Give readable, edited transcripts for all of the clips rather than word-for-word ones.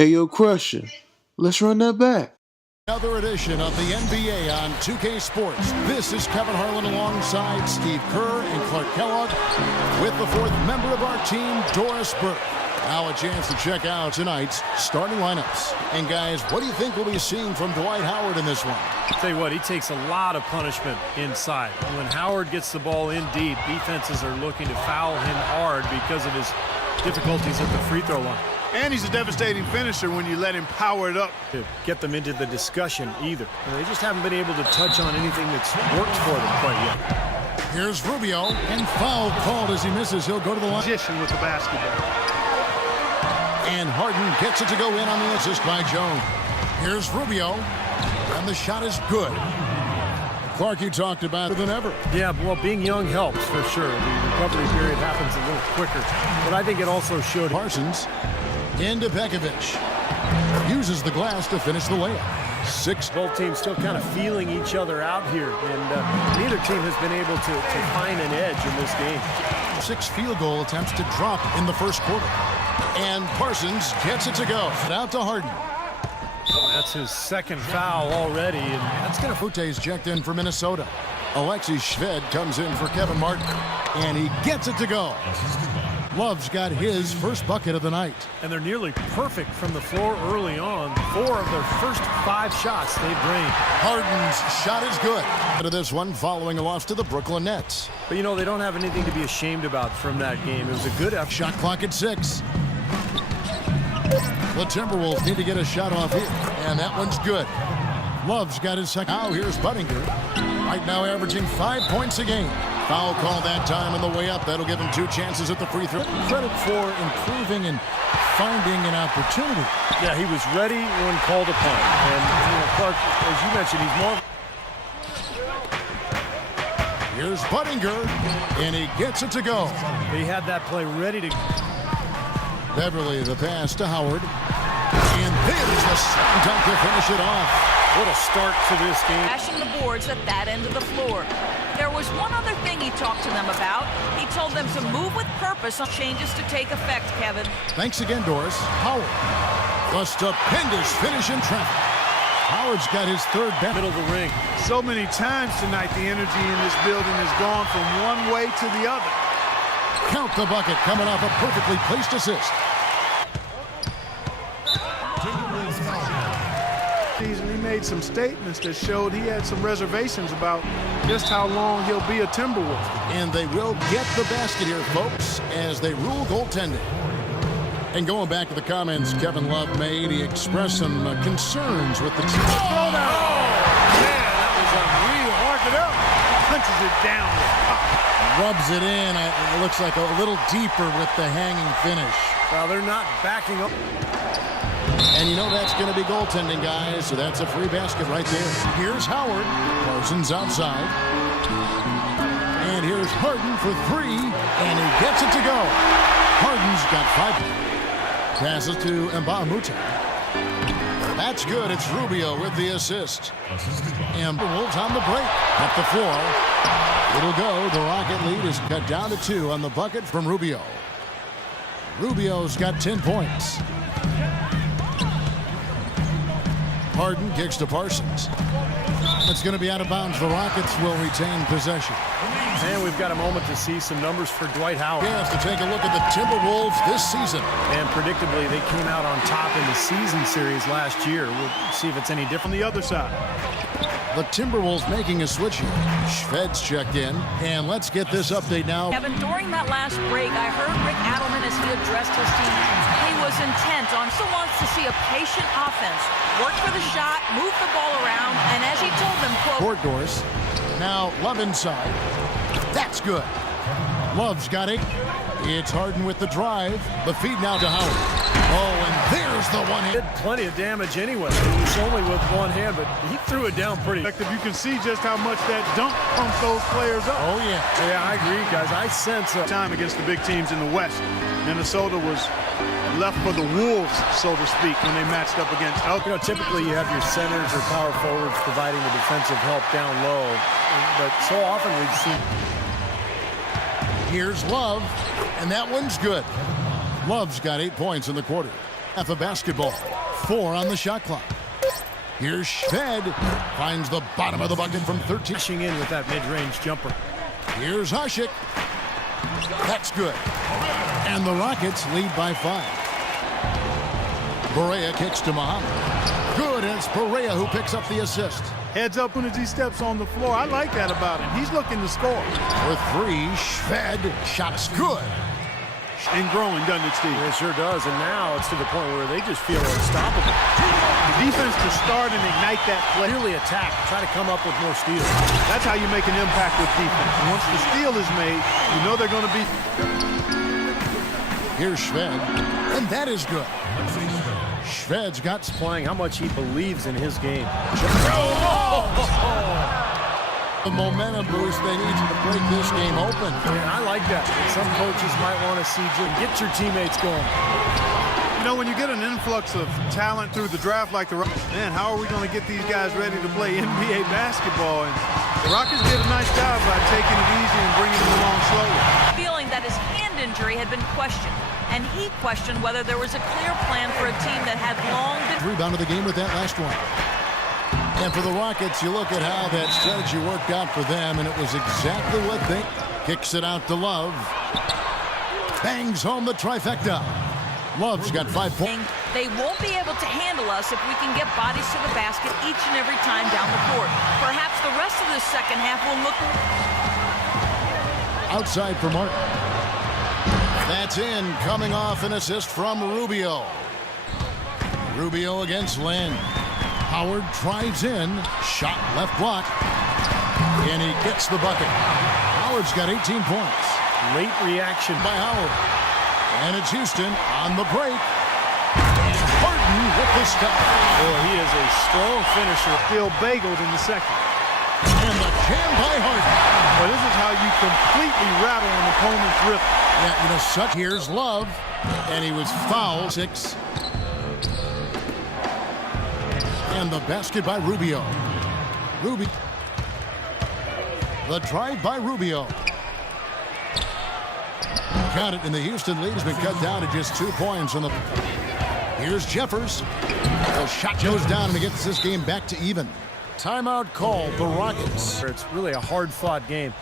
Hey, yo, Crusher, let's run that back. Another edition of the NBA on 2K Sports. This is Kevin Harlan alongside Steve Kerr and Clark Kellogg with the fourth member of our team, Doris Burke. Now a chance to check out tonight's starting lineups. And guys, what do you think we'll be seeing from Dwight Howard in this one? I'll tell you what, he takes a lot of punishment inside. When Howard gets the ball in deep, defenses are looking to foul him hard because of his difficulties at the free throw line. And he's a devastating finisher when you let him power it up. To get them into the discussion either. They just haven't been able to touch on anything that's worked for them quite yet. Here's Rubio, and foul called as he misses. He'll go to the line. Position with the basketball. And Harden gets it to go in on the assist by Jones. Here's Rubio, and the shot is good. Clark, you talked about it than ever. Yeah, well, being young helps for sure. The recovery period happens a little quicker. But I think it also showed Parsons into Pekovic. Uses the glass to finish the layup. Both teams still kind of feeling each other out here, and neither team has been able to find an edge in this game. 6 field goal attempts to drop in the first quarter. And Parsons gets it to go. Out to Harden. That's his second foul already, and that's going to Fute's checked in for Minnesota. Alexei Shved comes in for Kevin Martin, and he gets it to go. Love's got his first bucket of the night. And they're nearly perfect from the floor early on. 4 of their first 5 shots they've drained. Harden's shot is good. To this one following a loss to the Brooklyn Nets. But you know, they don't have anything to be ashamed about from that game. It was a good effort. Shot clock at 6. The Timberwolves need to get a shot off here, and that one's good. Love's got his second. Now here's Buttinger. Right now averaging 5 points a game. Foul call that time on the way up. That'll give him 2 chances at the free throw. Credit for improving and finding an opportunity. Yeah, he was ready when called upon. And you know, Clark, as you mentioned, he's more. Here's Buttinger, and he gets it to go. He had that play ready to. Beverly, the pass to Howard. And there's the second dunk to finish it off. What a start to this game. Crashing the boards at that end of the floor. There was one other thing he talked to them about. He told them to move with purpose on changes to take effect, Kevin. Thanks again, Doris. Howard. The stupendous finish in traffic. Howard's got his third bet. Middle of the ring. So many times tonight, the energy in this building has gone from one way to the other. Count the bucket coming off a perfectly placed assist. He made some statements that showed he had some reservations about just how long he'll be a Timberwolf. And they will get the basket here, folks, as they rule goaltending. And going back to the comments Kevin Love made, he expressed some concerns with the team. Oh, man, that was unreal. Mark it up. Punches it down. Rubs it in. It looks like a little deeper with the hanging finish. Well, they're not backing up. And you know that's going to be goaltending, guys, so that's a free basket right there. Here's Howard. Parsons outside. And here's Harden for 3, and he gets it to go. Harden's got 5. Passes to Mbamute. That's good. It's Rubio with the assist. And the Wolves on the break. At the floor. It'll go. The Rocket lead is cut down to 2 on the bucket from Rubio. Rubio's got 10 points. Harden kicks to Parsons. It's going to be out of bounds. The Rockets will retain possession. And we've got a moment to see some numbers for Dwight Howard. Yes, to take a look at the Timberwolves this season. And predictably, they came out on top in the season series last year. We'll see if it's any different on the other side. The Timberwolves making a switch here. Shved's checked in. And let's get this update now. Kevin, during that last break, I heard Rick Adelman as he addressed his team. He was intent on still wants to see a patient offense. Work for the shot, move the ball around, and as he told them, quote, court doors. Now Love inside. That's good. Love's got it. It's Harden with the drive. The feed now to Howard. Oh, and there's the one hit. Did plenty of damage anyway. It was only with one hand, but he threw it down pretty. You can see just how much that dunk pumps those players up. Oh, yeah. Yeah, I agree, guys. I sense a time against the big teams in the West. Minnesota was left for the wolves, so to speak, when they matched up against us. You know, typically you have your centers or power forwards providing the defensive help down low, but so often we've seen. Here's Love, and that one's good. Love's got 8 points in the quarter. Half a basketball. 4 on the shot clock. Here's Shved. Finds the bottom of the bucket from 13. Pushing in with that mid-range jumper. Here's Hasek. That's good. And the Rockets lead by 5. Barea kicks to Muhammad. Good, and it's Barea who picks up the assist. Heads up when he steps on the floor. I like that about him. He's looking to score. For 3, Shved. Shot's good. And growing, doesn't it, Steve? It sure does, and now it's to the point where they just feel unstoppable. The defense to start and ignite that play. Clearly attack, try to come up with more steals. That's how you make an impact with defense. Once the steal is made, you know they're going to be. Here's Shved, and that is good. Shved's got Playing how much he believes in his game. the momentum boost they need to break this game open. I like that. Some coaches might want to see Jim get your teammates going. You know, when you get an influx of talent through the draft like the Rockets, man, how are we going to get these guys ready to play NBA basketball? And the Rockets did a nice job by taking it easy and bringing them along slowly. Feeling that his hand injury had been questioned, and he questioned whether there was a clear plan for a team that had long been. Rebound of the game with that last one. And for the Rockets, you look at how that strategy worked out for them, and it was exactly what they... Kicks it out to Love. Bangs home the trifecta. Love's got 5 points. They won't be able to handle us if we can get bodies to the basket each and every time down the court. Perhaps the rest of the second half will look... Outside for Martin. That's in, coming off an assist from Rubio. Rubio against Lynn. Howard drives in, shot left block, and he gets the bucket. Howard's got 18 points. Late reaction By Howard. And it's Houston on the break. And Harden with the stop. Boy, he is a strong finisher. Still bageled in the second. And the jam by Harden. But this is how you completely rattle an opponent's rhythm. Yeah, you know, such. Here's Love, and he was fouled. 6. And the basket by Rubio. The drive by Rubio. Count it, and the Houston lead has been cut down to just 2 points on the... Here's Jeffers. The shot goes down, and it gets this game back to even. Timeout called the Rockets. It's really a hard-fought game.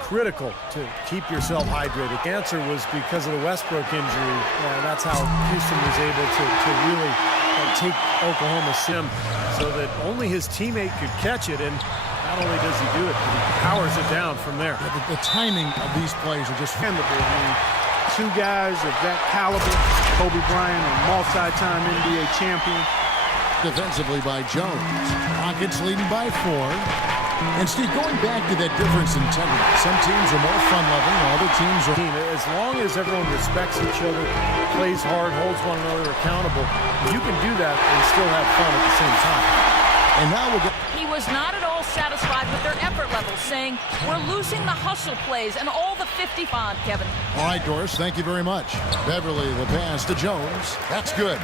Critical to keep yourself hydrated. The answer was because of the Westbrook injury. That's how Houston was able to really take Oklahoma sim so that only his teammate could catch it, and not only does he do it, but he powers it down from there. The timing of these plays are just Handable. I mean, 2 guys of that caliber, Kobe Bryant, a multi-time NBA champion. defensively by Jones. Rockets leading by 4. And Steve, going back to that difference in temperament, some teams are more fun-loving, while other teams are... As long as everyone respects each other, plays hard, holds one another accountable, you can do that and still have fun at the same time. And now we'll get... He was not at all satisfied with their effort levels, saying, "We're losing the hustle plays and all the 50 font, Kevin." All right, Doris, thank you very much. Beverly, the pass to Jones. That's good.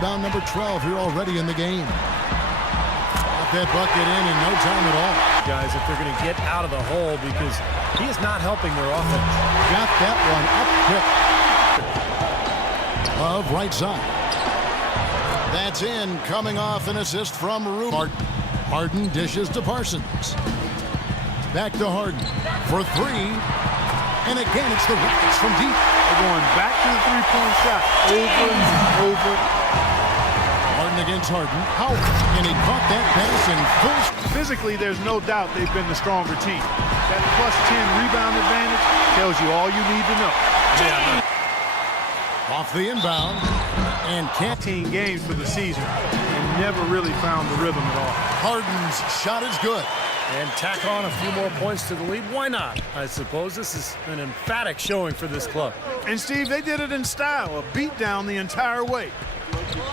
Down number 12 here already in the game. Got that bucket in no time at all. Guys, if they're going to get out of the hole, because he is not helping their offense. Got that one up quick. Of right side. That's in, coming off an assist from Ruben. Harden dishes to Parsons. Back to Harden for 3. And again, it's the Rockets from deep. They're going back to the three-point shot over and over. Harden against Harden. Howard. And he caught that pass in full. Physically, there's no doubt they've been the stronger team. That plus 10 rebound advantage tells you all you need to know. Off the inbound. And can't. 15 games for the season and never really found the rhythm at all. Harden's shot is good. And tack on a few more points to the lead. Why not? I suppose this is an emphatic showing for this club. And Steve, they did it in style, a beat down the entire way.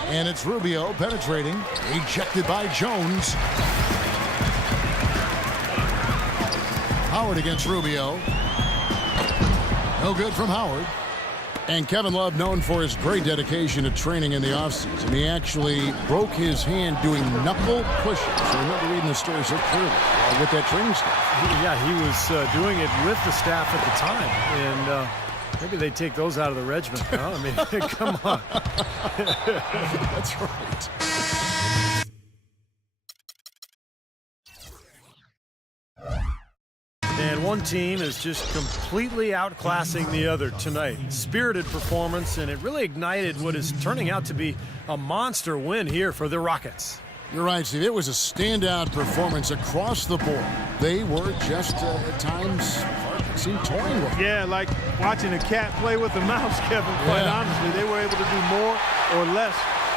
And it's Rubio penetrating. Ejected by Jones. Howard against Rubio. No good from Howard. And Kevin Love, known for his great dedication to training in the offseason. He actually broke his hand doing knuckle pushes. I remember reading the story so clearly with that training staff. Yeah, he was doing it with the staff at the time. And Maybe they take those out of the regiment. Huh? I mean, come on. That's right. And one team is just completely outclassing the other tonight. Spirited performance, and it really ignited what is turning out to be a monster win here for the Rockets. You're right, Steve. It was a standout performance across the board. They were just, at times, it seemed toying with it. Yeah, like watching a cat play with a mouse, Kevin, quite honestly. They were able to do more or less,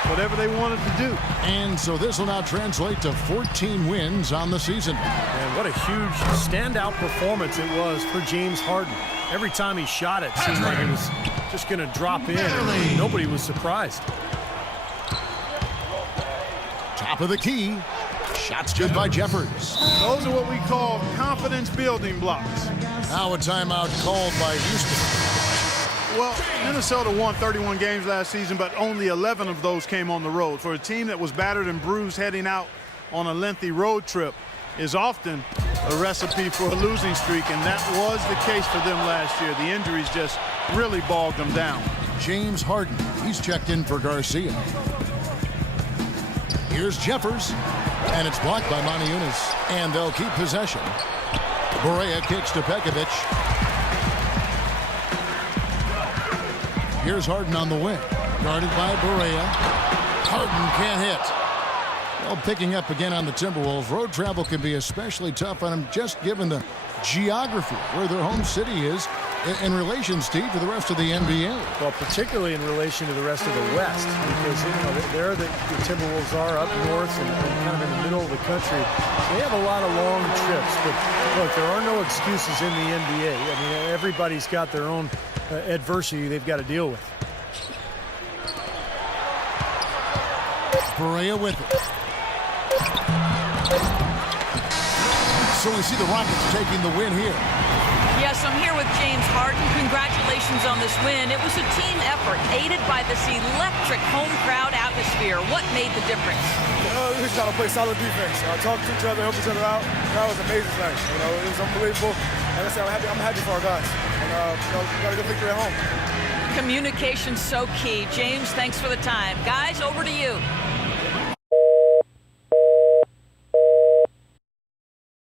whatever they wanted to do. And so this will now translate to 14 wins on the season. And what a huge standout performance it was for James Harden. Every time he shot it seemed like it was just going to drop in, and nobody was surprised. Top of the key. Shots good by Jeffers. Those are what we call confidence building blocks. Now a timeout called by Houston. Well, Minnesota won 31 games last season, but only 11 of those came on the road. For a team that was battered and bruised heading out on a lengthy road trip is often a recipe for a losing streak, and that was the case for them last year. The injuries just really bogged them down. James Harden, he's checked in for Garcia. Here's Jeffers, and it's blocked by Maniunas, and they'll keep possession. Barea kicks to Pekovic. Here's Harden on the wing, guarded by Barea. Harden can't hit. Well, picking up again on the Timberwolves. Road travel can be especially tough on them, just given the geography where their home city is in relation, Steve, to the rest of the NBA. Well, particularly in relation to the rest of the West, because there the Timberwolves are up north and kind of in the middle of the country. They have a lot of long trips, but look, there are no excuses in the NBA. I mean, everybody's got their own adversity they've got to deal with. Barea with it. So we see the Rockets taking the win here. Yes, I'm here with James Harden. Congratulations on this win. It was a team effort, aided by this electric home crowd atmosphere. What made the difference? We just gotta play solid defense. Talk to each other, help each other out. That was amazing tonight. It was unbelievable. Like I said, I'm happy for our guys. And we got a good victory at home. Communication's so key. James, thanks for the time. Guys, over to you.